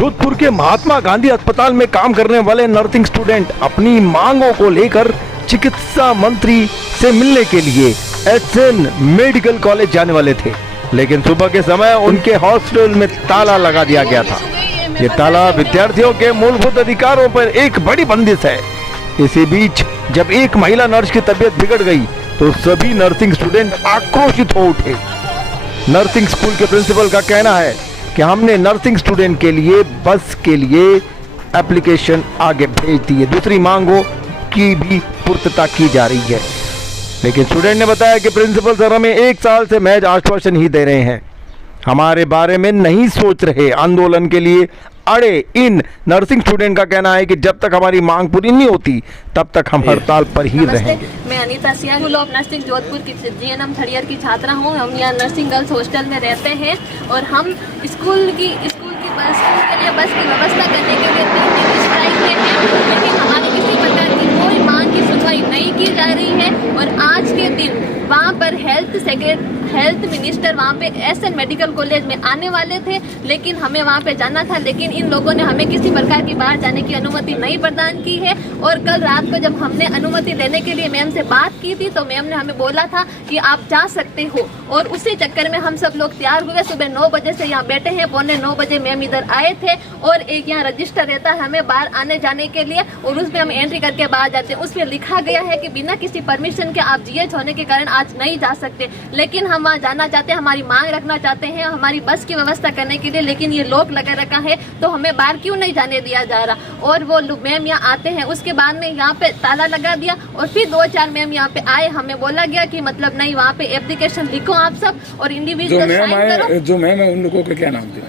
जोधपुर के महात्मा गांधी अस्पताल में काम करने वाले नर्सिंग स्टूडेंट अपनी मांगों को लेकर चिकित्सा मंत्री से मिलने के लिए एचएन मेडिकल कॉलेज जाने वाले थे, लेकिन सुबह के समय उनके हॉस्टल में ताला लगा दिया गया था। ये ताला विद्यार्थियों के मूलभूत अधिकारों पर एक बड़ी बंदिश है। इसी बीच जब एक महिला नर्स की तबीयत बिगड़ गई तो सभी नर्सिंग स्टूडेंट आक्रोशित हो उठे। नर्सिंग स्कूल के प्रिंसिपल का कहना है कि हमने नर्सिंग स्टूडेंट के लिए बस के लिए एप्लीकेशन आगे भेज दी है, दूसरी मांगों की भी पूर्तता की जा रही है। लेकिन स्टूडेंट ने बताया कि प्रिंसिपल सर हमें 1 साल से महज आश्वासन ही दे रहे हैं, हमारे बारे में नहीं सोच रहे। आंदोलन के लिए अड़े इन नर्सिंग स्टूडेंट का कहना है कि जब तक हमारी मांग पूरी नहीं होती तब तक हम हड़ताल पर ही रहेंगे। मैं Anita Siya, school of nursing Jodhpur की जीएनएम थर्ड ईयर की छात्रा हूँ। हम यहाँ नर्सिंग गर्ल्स हॉस्टल में रहते हैं और हम स्कूल के लिए बस की व्यवस्था करने के लिए 3 दिन स्ट्राइक में हैं, लेकिन हमारी किसी प्रकार की कोई मांग की सुनवाई नहीं की जा रही है। और आज के दिन वहाँ पर हेल्थ मिनिस्टर वहाँ पे एचएन मेडिकल कॉलेज में आने वाले थे, लेकिन हमें वहाँ पे जाना था, लेकिन इन लोगों ने हमें किसी प्रकार की बाहर जाने की अनुमति नहीं प्रदान की है। और कल रात को जब हमने अनुमति लेने के लिए मैम से बात की थी तो मैम ने हमें बोला था कि आप जा सकते हो, और उसी चक्कर में हम सब लोग तैयार हुए। सुबह 9 बजे से यहाँ बैठे हैं, 8:45 बजे मैम इधर आए थे और एक यहाँ रजिस्टर रहता है हमें बाहर आने जाने के लिए, और उसमें हम एंट्री करके बाहर जाते हैं। उसमें लिखा गया है कि बिना किसी परमिशन के आप जीएच होने के कारण आज नहीं जा सकते, लेकिन हम वहाँ जाना चाहते हैं, हमारी मांग रखना चाहते हैं हमारी बस की व्यवस्था करने के लिए, लेकिन ये लॉक लगा रखा है तो हमें बाहर क्यों नहीं जाने दिया जा रहा। और वो मैम यहाँ आते हैं, उसके बाद में यहाँ पे ताला लगा दिया और फिर 2-4 मैम यहाँ पे आए, हमें बोला गया कि मतलब नहीं वहाँ पे एप्लीकेशन लिखो आप सब और इंडिविजुअल साइन करो। जो मैम है उन लोगों का क्या नाम था?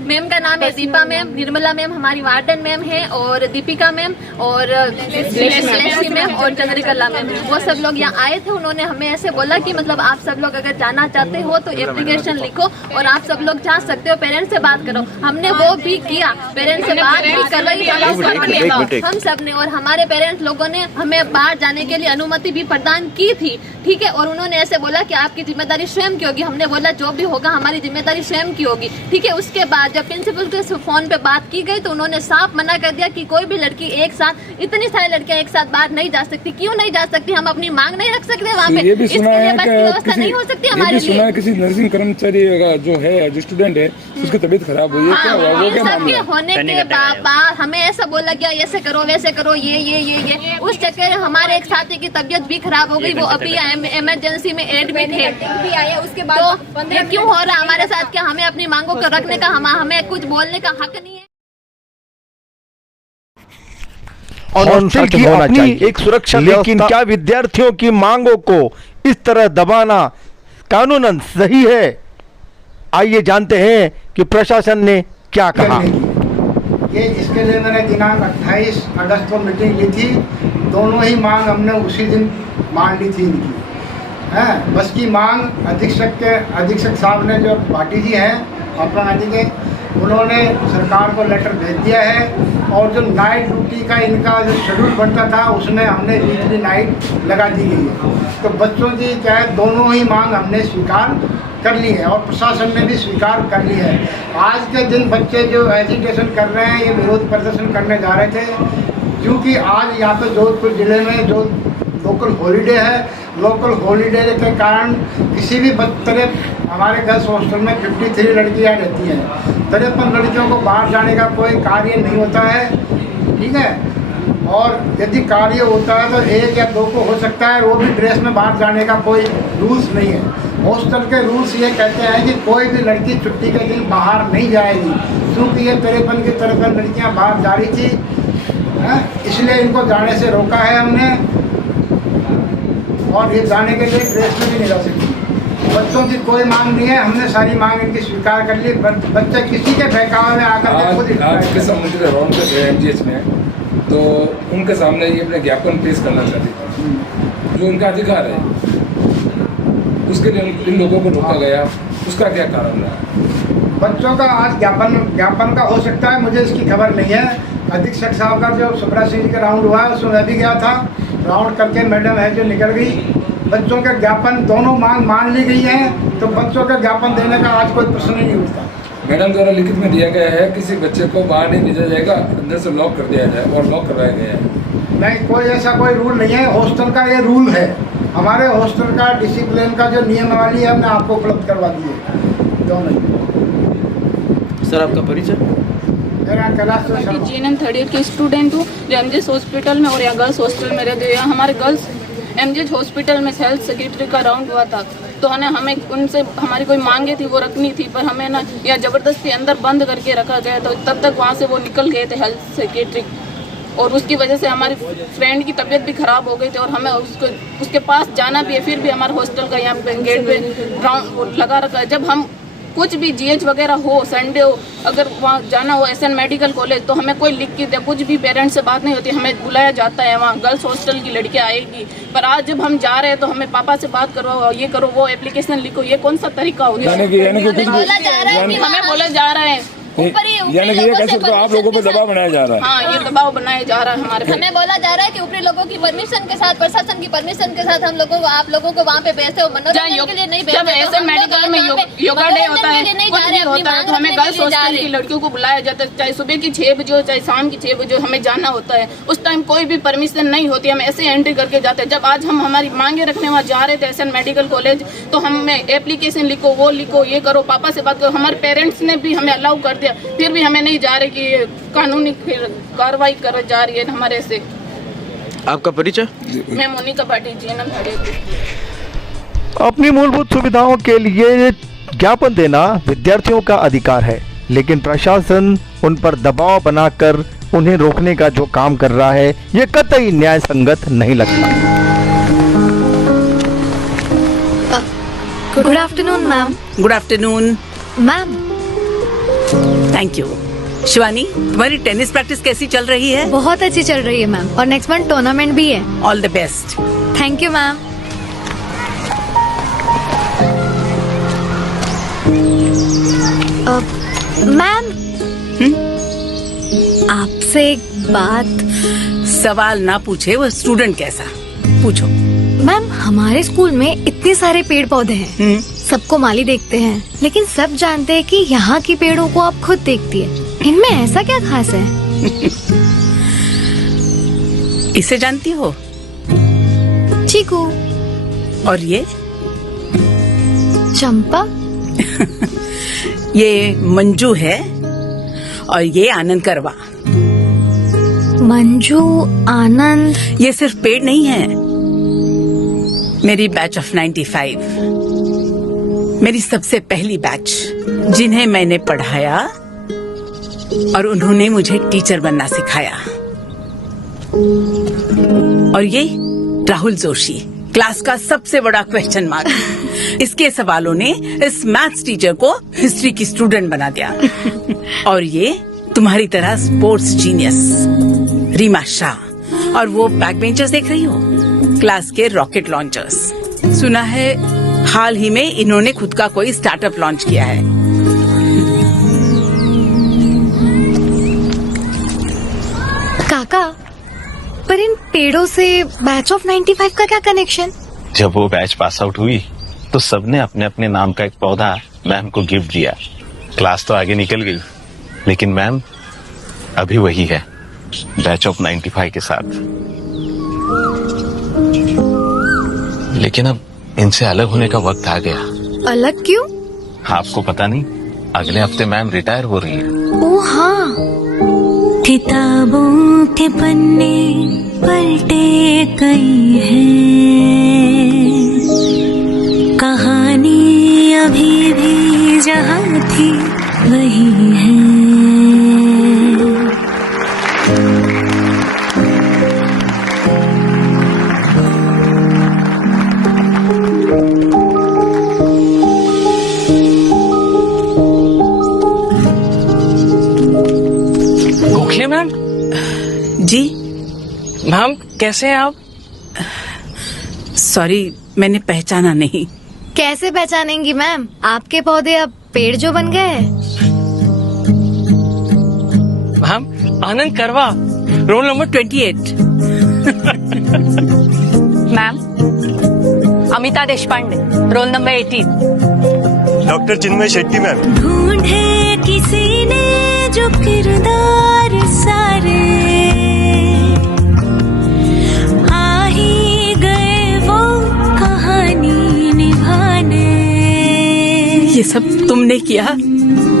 मैम का नाम है दीपा मैम, निर्मला मैम हमारी वार्डन मैम है, और दीपिका मैम और लेस्ली मैम और चंद्रिकला मैम, वो सब लोग यहाँ आए थे। उन्होंने हमें ऐसे बोला कि मतलब आप सब लोग अगर जाना चाहते हो तो एप्लीकेशन लिखो और आप सब लोग जा सकते हो, पेरेंट्स से बात करो। हमने वो भी किया, पेरेंट्स से बात भी करवाई हम सब ने, और हमारे पेरेंट्स लोगों ने हमें बाहर जाने के लिए अनुमति भी प्रदान की थी, ठीक है। और उन्होंने ऐसे बोला कि आपकी जिम्मेदारी स्वयं की होगी। हमने बोला जो भी होगा हमारी जिम्मेदारी स्वयं की होगी, ठीक है। उसके बाद जब प्रिंसिपल के फोन पे बात की गई तो उन्होंने साफ मना कर दिया कि कोई भी लड़की एक साथ, इतनी सारी लड़कियां एक साथ बाहर नहीं जा सकती। क्यों नहीं जा सकती? हम अपनी मांग नहीं रख सकते वहाँ पे? इसके लिए बस की व्यवस्था नहीं हो सकती हमारे लिए। किसी नर्सिंग कर्मचारी जो है, जो स्टूडेंट है, उसकी तबीयत खराब हुई है, क्या हुआ? वो क्या मामला है? होने के बाद हमें ऐसा बोला गया ऐसे करो वैसे करो, ये उस चक्कर में हमारे एक साथी की तबीयत भी खराब हो गई, वो अभी इमरजेंसी में एडमिट है। उसके बाद तो क्यों हो रहा हमारे साथ? क्या हमें अपनी मांगों को रखने का, हमें कुछ बोलने का हक नहीं है? हॉस्टल की अपनी एक सुरक्षा, लेकिन क्या विद्यार्थियों की मांगों को इस तरह दबाना कानूनन सही है? आइए जानते हैं कि प्रशासन ने क्या कहा। ये इसके लिए मैंने दिनांक 28 अगस्त को मीटिंग ली थी। दोनों ही मांग हमने उसी दिन मान ली थी इनकी, है। बस की मांग अधीक्षक साहब ने, जो भाटी जी हैं अपना नदी के, उन्होंने सरकार को लेटर भेज दिया है। और जो नाइट ड्यूटी का इनका जो शेड्यूल बनता था उसमें हमने वीकली नाइट लगा दी गई है। तो बच्चों की चाहे दोनों ही मांग हमने स्वीकार कर ली है और प्रशासन ने भी स्वीकार कर लिया है। आज के दिन बच्चे जो एजिटेशन कर रहे हैं, ये विरोध प्रदर्शन करने जा रहे थे, क्योंकि आज यहाँ पे जोधपुर ज़िले में जो लोकल हॉलीडे है, लोकल हॉलीडे के कारण किसी भी तरह हमारे गर्ल्स हॉस्टल में 53 लड़कियाँ रहती हैं। 53 लड़कियों को बाहर जाने का कोई कार्य नहीं होता है, ठीक है। और यदि कार्य होता है तो 1 या 2 को हो सकता है, वो भी ड्रेस में बाहर जाने का कोई रूल्स नहीं है। हॉस्टल के रूल्स ये कहते हैं कि कोई भी लड़की छुट्टी के दिन बाहर नहीं जाएगी, क्योंकि ये 53 लड़कियाँ बाहर जा रही थी, इसलिए इनको जाने से रोका है हमने। और ये जाने के लिए ड्रेस में भी नहीं जा सकती। बच्चों की कोई मांग नहीं है, हमने सारी मांग इनकी स्वीकार कर ली। बच्चे किसी के बहकावे में आकर आज के समुद्र राउंड पे एमजीएच में, तो उनके सामने ये अपने ज्ञापन पेश करना चाहती थी, जो उनका अधिकार है, उसके लिए इन लोगों को रोका गया, उसका क्या कारण है? बच्चों का आज ज्ञापन का हो सकता है, मुझे इसकी खबर नहीं है। अधीक्षक साहब का जो सुब्रा सिंह का राउंड हुआ है उसमें मैं भी गया था, राउंड करके मैडम है जो निकल गई। बच्चों का ज्ञापन दोनों मांग मान ली गई है, तो बच्चों का ज्ञापन देने का आज कोई प्रश्न ही नहीं उठता। मैडम द्वारा लिखित में दिया गया है किसी बच्चे को बाहर नहीं भेजा जाएगा, अंदर से लॉक कर दिया जाए और लॉक करवाया गया है। नहीं, कोई ऐसा कोई रूल नहीं है, हॉस्टल का ये रूल है। हमारे हॉस्टल का डिसिप्लिन का जो नियमावली है हमने आपको उपलब्ध करवा दी है। क्यों नहीं? सर आपका परिचय? मेरा Kailash Sharma. GNM third year की स्टूडेंट हूँ जो MGH हॉस्पिटल में और यहाँ गर्ल्स हॉस्टल में रहते हैं। हमारे गर्ल्स MGH हॉस्पिटल में हेल्थ सेक्रेटरी का राउंड हुआ था, तो हमें उनसे हमारी कोई मांगे थी वो रखनी थी, पर हमें ना यहाँ ज़बरदस्ती अंदर बंद करके रखा गया, तो तब तक वहाँ से वो निकल गए थे हेल्थ सेक्रेटरी, और उसकी वजह से हमारी फ्रेंड की तबीयत भी ख़राब हो गई थी और हमें उसके पास जाना भी है। फिर भी हमारे हॉस्टल का यहाँ पे गेट पे राउंड लगा रखा है। जब हम कुछ भी GH वगैरह हो, संडे हो, अगर वहाँ जाना हो SN मेडिकल कॉलेज, तो हमें कोई लिख के दे, कुछ भी पेरेंट्स से बात नहीं होती, हमें बुलाया जाता है वहाँ गर्ल्स हॉस्टल की लड़कियाँ आएगी। पर आज जब हम जा रहे हैं तो हमें पापा से बात करवाओ, ये करो, वो एप्लीकेशन लिखो, ये कौन सा तरीका हो गया? यानी कि हमें बोला जा रहा है कि हमें बोला जा रहा है, यानी कि ये कह सकते हो आप लोगों पर दबाव बनाया जा रहा है। हाँ, ये दबाव बनाया जा रहा है हमारे पे। हमें बोला जा रहा है कि ऊपरी लोगों की परमिशन के साथ, प्रशासन की परमिशन के साथ हम लोगों को, आप लोगों को वहाँ पे भेजते हो मनोरंजन के लिए नहीं भेजते। जब SN मेडिकल में योगा डे होता है, कुछ भी होता है, तो हमें गर्ल्स हॉस्टल की लड़कियों को बुलाया जाता है, चाहे सुबह की 6 बजे हो चाहे शाम की 6 बजे हो, हमें जाना होता है। उस टाइम कोई भी परमिशन नहीं होती, हम ऐसे एंट्री करके जाते हैं। जब आज हम हमारी मांगे रखने वहाँ जा रहे थे SN मेडिकल कॉलेज, तो हमें एप्लीकेशन लिखो, वो लिखो, ये करो, पापा से बात करो। हमारे पेरेंट्स ने भी हमें अलाउ कर दिया, फिर भी हमें नहीं जा रहे कि कानूनी कार्रवाई कर जा रही है हमारे से। आपका परिचय? मैं Monika Bhati, GNM third year. अपनी मूलभूत सुविधाओं के लिए ज्ञापन देना विद्यार्थियों का अधिकार है, लेकिन प्रशासन उन पर दबाव बनाकर उन्हें रोकने का जो काम कर रहा है, ये कतई न्याय संगत नहीं लगता। Good afternoon ma'am. Good afternoon. Ma'am, thank you. Shivani, तुम्हारी टेनिस प्रैक्टिस कैसी चल रही है? बहुत अच्छी चल रही है मैम, और नेक्स्ट मंथ टूर्नामेंट भी है। All the best. Thank you ma'am. Ma'am, आपसे एक बात। सवाल ना पूछे वो स्टूडेंट कैसा, पूछो। मैम, हमारे स्कूल में इतने सारे पेड़ पौधे हैं, सबको माली देखते हैं, लेकिन सब जानते हैं कि यहाँ की पेड़ों को आप खुद देखती है। इनमें ऐसा क्या खास है? इसे जानती हो? चीकू। और ये? चंपा। ये मंजू है और ये आनंद करवा। मंजू, आनंद। ये सिर्फ पेड़ नहीं है, मेरी बैच ऑफ 95, मेरी सबसे पहली बैच, जिन्हें मैंने पढ़ाया और उन्होंने मुझे टीचर बनना सिखाया। और ये राहुल जोशी, क्लास का सबसे बड़ा क्वेश्चन मार्क। इसके सवालों ने इस मैथ्स टीचर को हिस्ट्री की स्टूडेंट बना दिया। और ये तुम्हारी तरह स्पोर्ट्स जीनियस रीमा शाह, और वो बैक बेंचर्स देख रही हो, क्लास के रॉकेट लॉन्चर्स। सुना है हाल ही में इन्होंने खुद का कोई स्टार्टअप लॉन्च किया है। काका, पर इन पेड़ों से बैच ऑफ 95 का क्या कनेक्शन? जब वो बैच पास आउट हुई तो सबने अपने अपने नाम का एक पौधा मैम को गिफ्ट दिया। क्लास तो आगे निकल गई, लेकिन मैम अभी वही है, बैच ऑफ 95 के साथ। लेकिन अब इनसे अलग होने का वक्त आ गया। अलग क्यों? आपको पता नहीं, अगले हफ्ते मैम रिटायर हो रही है। ओ हाँ। किताबों के पन्ने पलटे कई हैं, कहानी अभी भी जहाँ थी वही है। गोखले मैम। जी मैम, कैसे हैं आप? सॉरी, मैंने पहचाना नहीं। कैसे पहचानेंगी मैम, आपके पौधे अब पेड़ जो बन गए हैं। Ma'am, Anand Karwa, roll number 28। Ma'am, Amita Deshpande, roll number 18। Doctor Chinmay Shetty ma'am. ढूंढे किसी ने जो किरदार सारे आ ही गए वो कहानी निभाने। ये सब तुमने किया?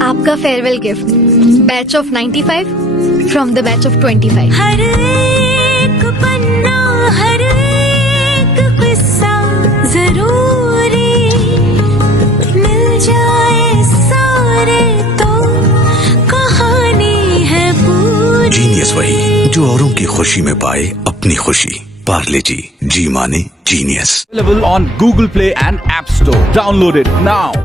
आपका farewell gift, batch of 95 from the batch of 25। हर एक पन्ना हर एक किस्सा जरूरी मिल जाए सारे तो कहानी है पूरी। जीनियस वही जो औरों की खुशी में पाए अपनी खुशी। पार्ले जी माने genius. Available on Google Play and App Store. Download it now.